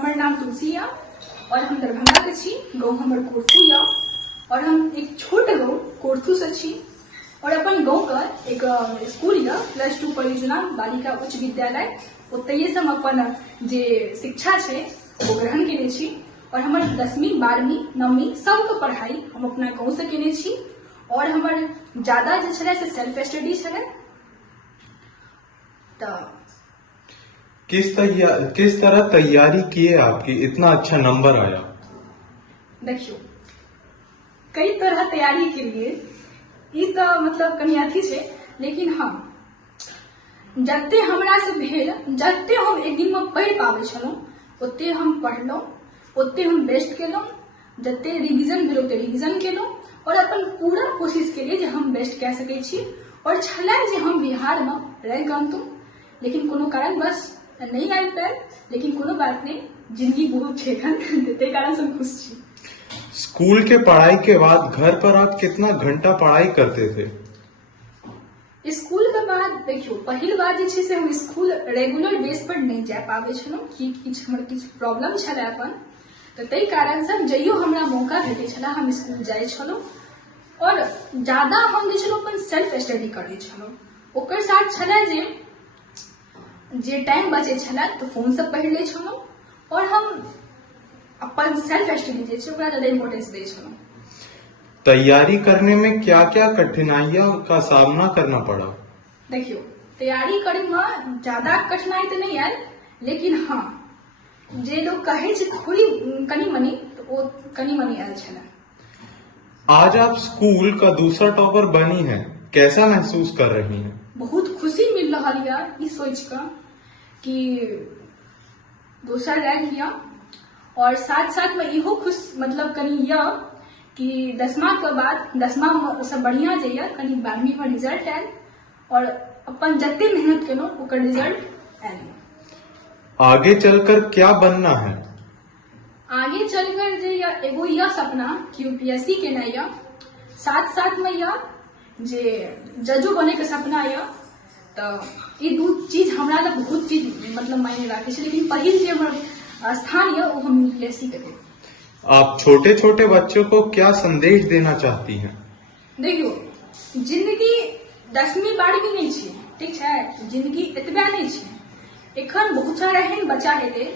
हमर नाम तुलसी या और हम दरभंगा के छी। गाँव हमर कोर्थू या और हम एक छोट गाँव कोर्थू से छी और अपन गाँव का एक स्कूल या +2 परियोजना बालिका उच्च विद्यालय ओतये से हम अपन जे शिक्षा है वो ग्रहण केने छी और हमर 10वीं 12वीं 9वीं सबके पढ़ाई हम अपना गाँव से केने छी और हमर ज्यादा जे छलै से सेल्फ स्टडी छलै। तो किस तरह तैयारी किए आपकी इतना अच्छा नंबर आया? देखियो कई तरह तैयारी के लिए ई तो मतलब कनी अथी छे, लेकिन हाँ जते हमरा से भेल जते हम एक दिन में पढ़ पावे छलौं ओते हम पढ़लौं, ओते हम बेस्ट केलौं, जते रिवीजन भेल ओते रिवीजन केलौं और अपन पूरा कोशिश केलिए जे हम बेस्ट कह सकै छी और छलै जे हम बिहार में रैंक आनतौं, लेकिन कोनो कारण बस नहीं आबि पायल। लेकिन कोनो बात नहीं, जिंदगी बहुत छै एखन तै कारण से हम खुश छी। स्कूल के पढ़ाई के बाद घर पर आप कितना घंटा पढ़ाई करते थे? स्कूल के बाद देखियो पहिल बार जे छै से हम स्कूल रेगुलर बेस पर नहीं जा पाबै छलौं कि हमर किछु प्रॉब्लम छलै अपन, तो तै कारण से जइयो हमरा मौका भेटै छलै हम स्कूल जाय छलौं और ज्यादा हम जे छलौं अपन सेल्फ स्टडी करै छलौं। ओकर साथ छलै जे टाइम बचे छलै तो फोन से पढ़ि लै छलौं और हम अपन सेल्फ स्टडी जे छै ओकरा ज्यादा इम्पोर्टेंस दै छलौं। तैयारी करने में क्या क्या कठिनाइयों का सामना करना पड़ा? देखियो तैयारी करे में ज्यादा कठिनाई तो नहीं आयल, लेकिन हाँ जे लोग कहे छै थोड़ी कनी मनी तो वो कनी मनी आयल छलै। आज आप स्कूल का दूसरा टॉपर बनी हैं, कैसा महसूस कर रही हैं? बहुत खुशी मिल रहा है ई सोच कर कि दूसरा रैंक या और साथ साथ में इहो खुश मतलब कनी या कि 10मा के बाद 10मा से बढ़िया जाइए कनी 12वीं में रिजल्ट आयल और अपन जते मेहनत केलौं ओकर रिजल्ट आयल। आगे चलकर क्या बनना है? आगे चलकर जे एगो यह सपना कि यूपीएससी केना या साथ साथ में या जे जजो बने के सपना या, तो ये दू चीज हमरा लिए बहुत चीज मतलब मायने राखे छै, लेकिन पहिल जे हमर स्थान या वो हम यूपीएससी के देब। आप छोटे छोटे बच्चों को क्या संदेश देना चाहती हैं? देखियो जिंदगी 10वीं 12वीं नहीं छै, ठीक छै, जिंदगी एतबा नहीं छै। एखन बहुत सारा एहन बच्चा हेतै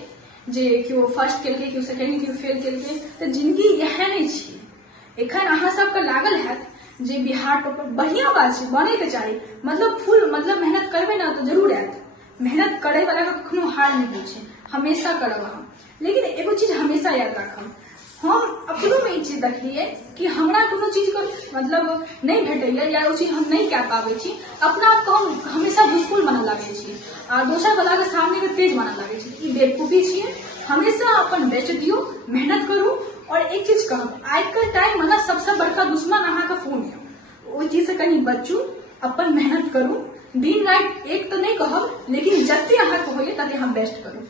जे केओ फर्स्ट केलकै केओ सेकेंड केओ फेल केलकै, तो जिंदगी इएह नहीं छै। एखन अहाँ सबके लागल हैत जे बिहार टॉपर बढ़िया बात छै, बने के चाही, मतलब फुल मतलब मेहनत करबै ना तो जरूर आयत। मेहनत करे वाला के कखनो हार नहीं होइ छै, हमेशा करब अहाँ। लेकिन एगो चीज हमेशा याद राखब, हम अपनो में ई चीज देखलिए कि हमरा कोनो चीज के मतलब नहीं भेटैया या ओ चीज हम नहीं कह पाबै छी, अपना आप को हम हमेशा भूसकुल बनऽ लागै छी आ दोसर वाला के सामने के तेज बनऽ लागै छी। ई बेवकूफी छियै। हमेशा अपन बेस्ट दियो, मेहनत करू और एक चीज कहब, आज के टाइम में ना सबसे बड़का दुश्मन अहाँ का फोन है, ओहि चीज से कनी बचू, अपन मेहनत करू, दिन रात एक तो नहीं कहब, लेकिन जते अहाँ के होइए तते अहाँ बेस्ट करू।